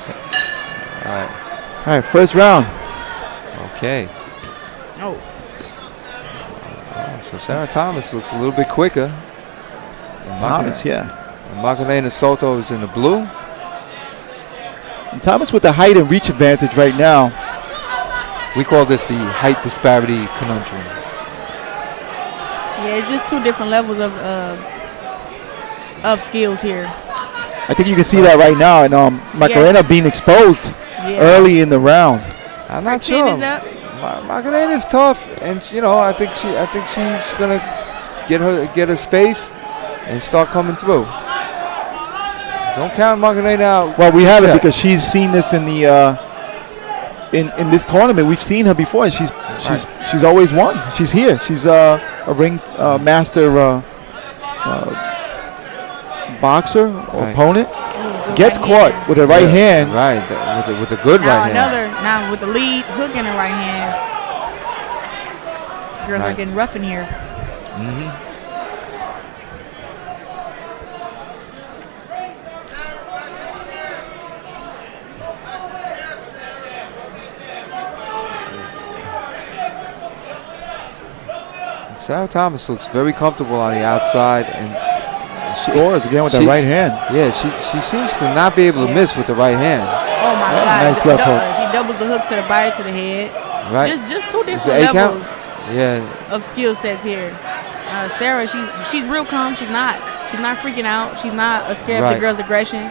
right. All right, first round. Okay. Oh. So Sarah Thomas looks a little bit quicker. And Thomas, yeah. Macarena Soto is in the blue. And Thomas with the height and reach advantage right now. We call this the height disparity conundrum. Yeah, it's just two different levels of skills here. I think you can see that right now. And Macarena being exposed early in the round. I'm not sure. Macarena is tough, and I think she's gonna get her space and start coming through. Don't count Macarena out. Well, we haven't because she's seen this in the in this tournament. We've seen her before. And she's always won. She's here. She's a ring master boxer or opponent. Gets caught with her right hand. Right, with a good right hand. Now with the lead hook in her right hand. These girls are getting rough in here. Mm-hmm. Sarah Thomas looks very comfortable on the outside and scores again with the right hand. Yeah, she seems to not be able to miss with the right hand. Oh my God! Nice left hook. She doubles the hook to the body to the head. Right. Just two different levels. Yeah. Of skill sets here. Sarah, she's real calm. She's not freaking out. She's not scared of the girl's aggression.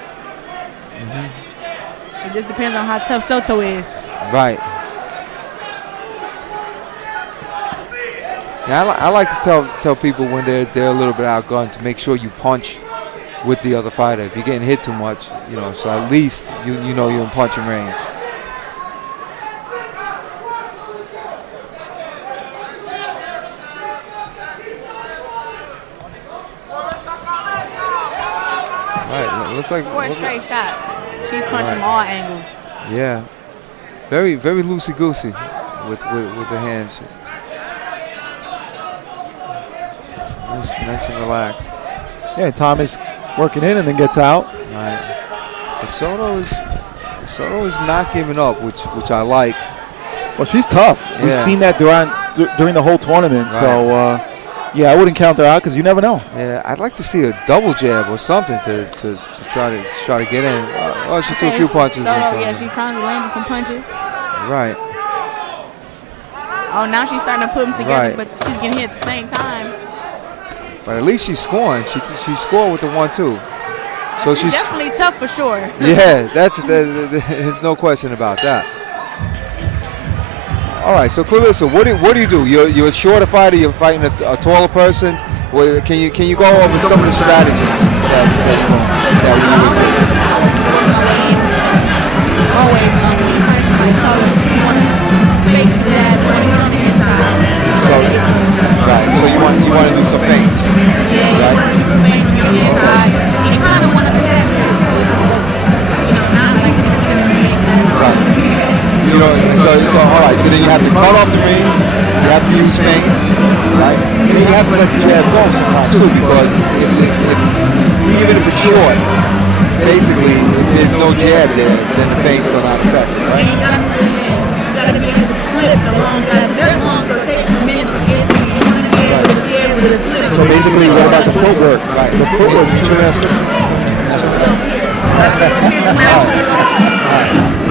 Mm-hmm. It just depends on how tough Soto is. Right. Now, I like to tell people when they're a little bit outgunned to make sure you punch with the other fighter. If you're getting hit too much, so at least you know you're in punching range. Right, looks like 4 straight shots. She's punching from all angles. Yeah, very very loosey goosey with the hands. Nice and relaxed. Yeah, Thomas working in and then gets out. Right. But Soto is not giving up, which I like. Well, she's tough. Yeah. We've seen that during the whole tournament. Right. So, yeah, I wouldn't count her out because you never know. Yeah, I'd like to see a double jab or something to try to get in. She threw a few punches. Yeah, she finally landed some punches. Right. Oh, now she's starting to put them together, Right. but she's getting hit at the same time. But at least she's scoring. She scored with the 1-2. So she's definitely tough for sure. Yeah, there's no question about that. All right, so Clarissa, what do you do? You're a shorter fighter. You're fighting a taller person. Well, can you go over some of the strategies that we would do? Always taller. You want to face that on the inside. So you want to do some things. Yeah, right? You kind of want to attack her. Not like Right. So all right. So then you have to cut off the ring. You have to use feints, right? And then you have to let the jab go sometimes too, because even if it's short, basically if there's no jab there, then the feints are not effective, right? You gotta be able to flip the long guy. They're long, so it takes a minute to get to you. Want to be able to flip. So basically, what about the footwork? Right. The footwork is interesting.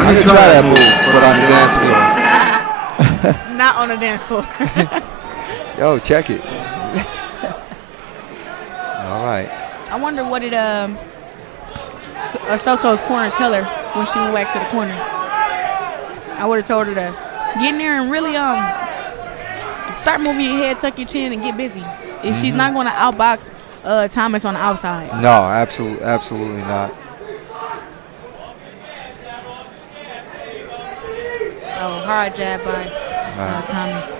I I can try that move, but on the dance floor. Not on the dance floor. Yo, check it. All right. I wonder what did Soto's corner tell her when she went back to the corner. I would have told her to get in there and really start moving your head, tuck your chin, and get busy. And she's not going to outbox Thomas on the outside. No, absolutely not. Oh, hard jab by Thomas.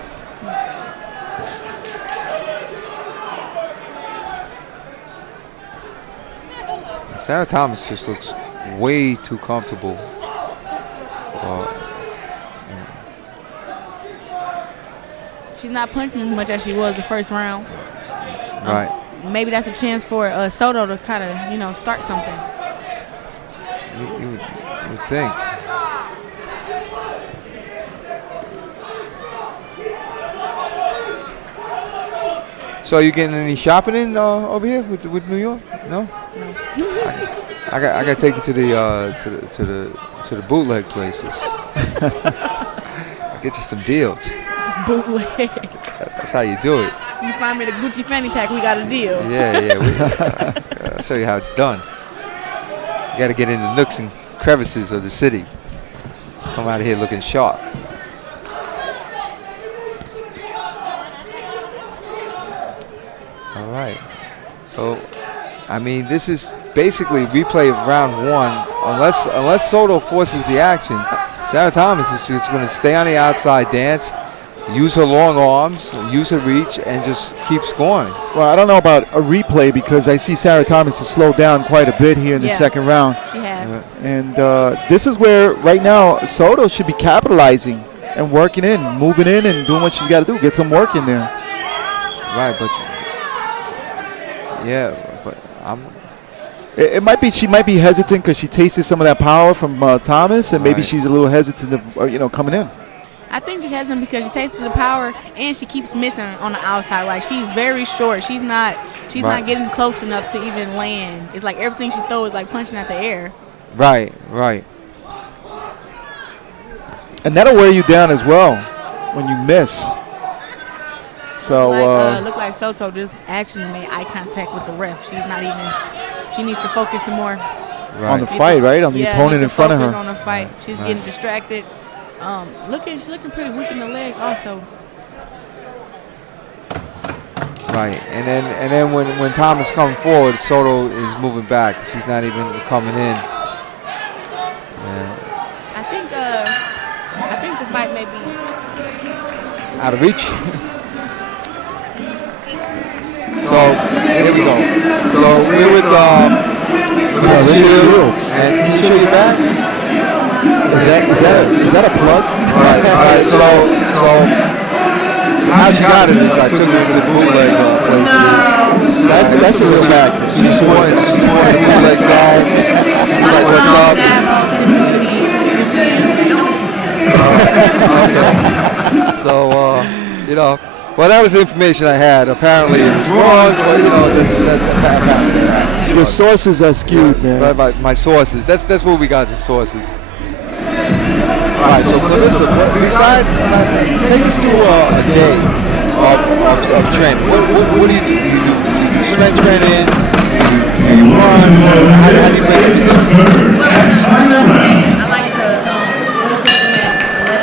Sarah Thomas just looks way too comfortable. She's not punching as much as she was the first round. Right. Maybe that's a chance for Soto to kind of, start something. You would think. So you getting any shopping in over here with New York? No. I got to take you to the bootleg places. Get you some deals. Bootleg. That's how you do it. You find me the Gucci fanny pack, we got a deal. Yeah. I'll show you how it's done. You got to get in the nooks and crevices of the city. Come out of here looking sharp. All right. So, I mean, this is basically replay of round one. Unless Soto forces the action, Sarah Thomas is just going to stay on the outside, dance, use her long arms, use her reach, and just keep scoring. Well, I don't know about a replay because I see Sarah Thomas has slowed down quite a bit here in the second round. She has. And this is where, right now, Soto should be capitalizing and working in, moving in and doing what she's got to do, get some work in there. Right, but... Yeah, but It might be she might be hesitant because she tasted some of that power from Thomas, and maybe she's a little hesitant of coming in. I think she's hesitant because she tasted the power and she keeps missing on the outside. Like, she's very short. She's not getting close enough to even land. It's like everything she throws is like punching at the air. Right. And that'll wear you down as well when you miss. So look like Soto just actually made eye contact with the ref. She needs to focus some more on the fight, right? On the opponent in front of her. On the fight. She's getting distracted. She's looking pretty weak in the legs also. Right, and then when Thomas comes forward, Soto is moving back. She's not even coming in. I think the fight may be out of reach. So here we go. So we're with Shields, and can you show your back? Is that a plug? All right. So how she got it is I took her to the bootleg places. That's a real back. She's one bootleg guy. She's like, what's up? Okay. So well, that was the information I had. Apparently, it was wrong. That's your sources are skewed, man. My sources. That's what we got. The sources. All right. So, Clarissa, besides, take us to a day of training. What do you do? Do you do strength training? Do you run? How do you manage? I like to go to the gym at 11:30. Then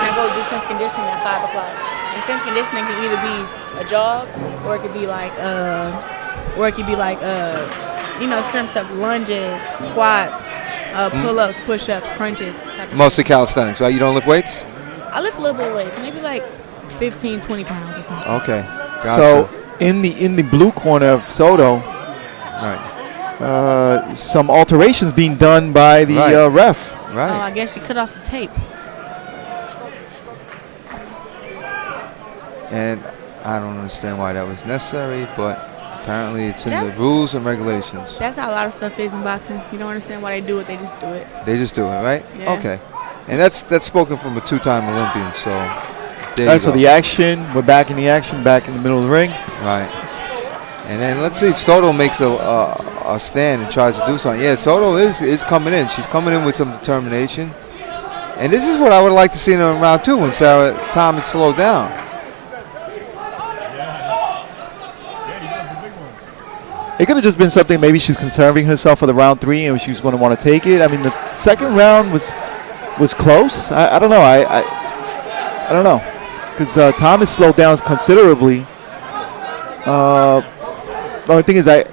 I go do strength conditioning at 5 o'clock. And strength conditioning can either be a jog or it could be like strength stuff, lunges, squats, pull-ups, push-ups, crunches. Mostly calisthenics, right? You don't lift weights? I lift a little bit of weights, maybe like 15, 20 pounds or something. Okay. Gotcha. So in the blue corner of Soto, right, some alterations being done by the ref. Right. Oh, I guess she cut off the tape. And I don't understand why that was necessary, but apparently it's in the rules and regulations. That's how a lot of stuff is in boxing. You don't understand why they do it, they just do it. They just do it, right? Yeah. Okay. And that's spoken from a two-time Olympian, so there you So go. the action, we're back in the action, back in the middle of the ring. Right. And then let's see if Soto makes a stand and tries to do something. Yeah, Soto is coming in. She's coming in with some determination. And this is what I would like to see in round 2 when Sarah Thomas slowed down. It could have just been something. Maybe she's conserving herself for the round 3 and she was going to want to take it. I mean, the second round was close. I don't know. I don't know, because Thomas slowed down considerably. The only thing is, yeah,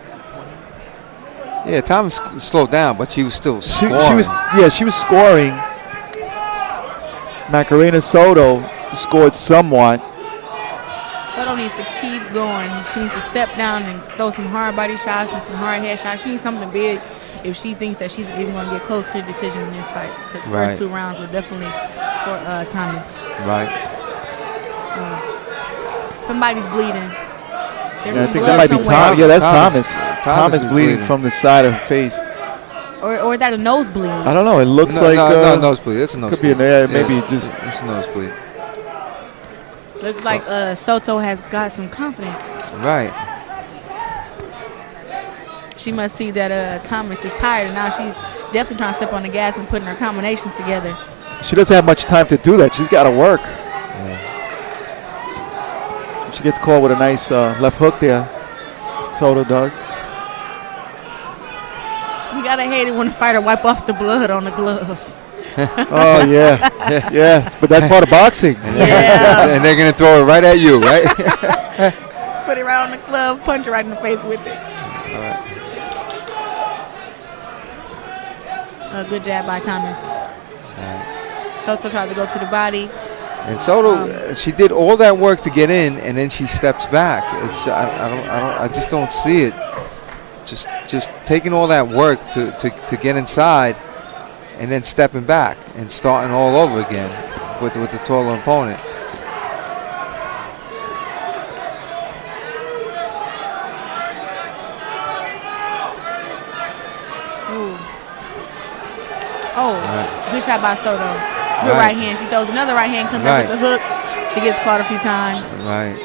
Thomas slowed down, but she was still scoring. She was scoring. Macarena Soto scored somewhat. Soto needs to keep going. She needs to step down and throw some hard body shots and some hard head shots. She needs something big if she thinks that she's even going to get close to the decision in this fight. Because the first 2 rounds were definitely for Thomas. Right. Somebody's bleeding. Yeah, I think that might be Thomas. Yeah, that's Thomas. Thomas bleeding from the side of her face. Or is that a nosebleed? I don't know. It looks like no nosebleed. It's a nosebleed. Could be maybe just it's a nosebleed. Looks like Soto has got some confidence. Right. She must see that Thomas is tired, and now she's definitely trying to step on the gas and putting her combinations together. She doesn't have much time to do that. She's got to work. Yeah. She gets caught with a nice left hook there. Soto does. You gotta hate it when the fighter wipe off the blood on the glove. Oh yeah, yeah. But that's part of boxing. Yeah. And they're gonna throw it right at you, right? Put it right on the glove, punch her right in the face with it. All right. A good jab by Thomas. Soto tried to go to the body. And Soto, she did all that work to get in, and then she steps back. It's I just don't see it. Just taking all that work to get inside, and then stepping back and starting all over again with the taller opponent. Ooh. Oh, good shot by Soto. Good right hand. She throws another right hand, comes up with the hook. She gets caught a few times. Right.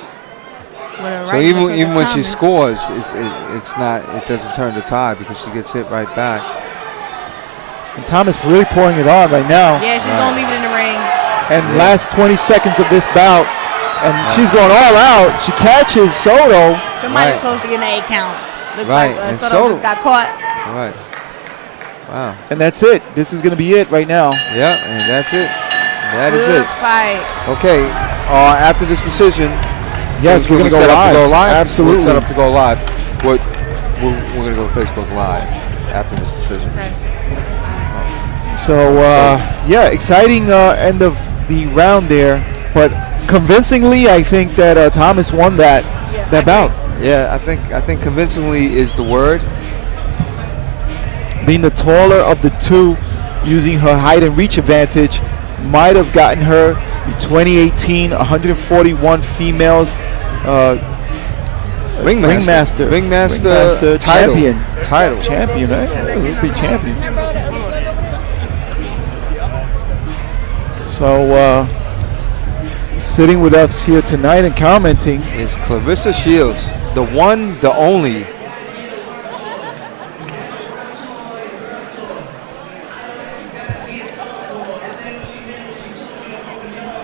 So even when she scores, it doesn't turn the tide because she gets hit right back. And Thomas really pouring it on right now. Yeah, she's gonna leave it in the ring. And last 20 seconds of this bout, and she's going all out. She catches Soto. Somebody close to getting an 8 count. Looks like Soto just got caught. Right. Wow. And that's it. This is going to be it right now. Yeah, and that's it. That is Good it. fight. Okay. After this decision, yes, we're going to go live. Absolutely. We're set up to go live. We're going to go Facebook Live after this decision. Okay. So, yeah, exciting end of the round there. But convincingly, I think that Thomas won that bout. Yeah, I think convincingly is the word. Being the taller of the two, using her height and reach advantage, might have gotten her the 2018 141 females ringmaster champion. Champion, right? Yeah, we'll be champion. So, sitting with us here tonight and commenting is Clarissa Shields, the one, the only.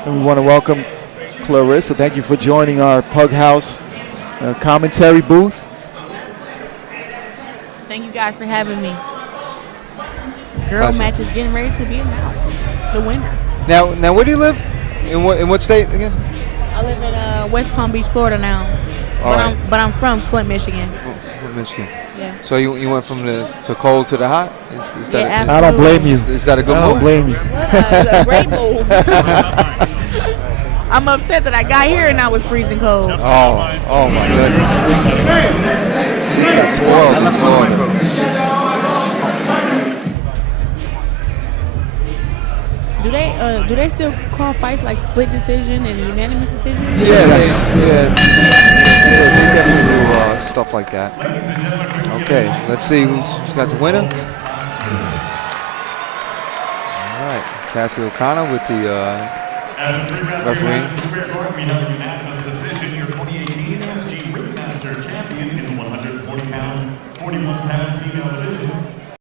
And we want to welcome Clarissa. Thank you for joining our Pug House commentary booth. Thank you guys for having me. Girl match is getting ready to be announced. The winner. Now, where do you live? In what state again? I live in West Palm Beach, Florida now. But I'm from Flint, Michigan. From Michigan. Yeah. So you went from the cold to the hot? Is that yeah, I don't blame you. Is that a good move? I don't blame you. What a great move. I'm upset that I got here and I was freezing cold. Oh my goodness. She's got spoiled in Florida. Do they still call fights like split decision and unanimous decision? Yeah, they definitely do stuff like that. Okay, let's see who's got the winner. All right, Cassie O'Connor with the referee.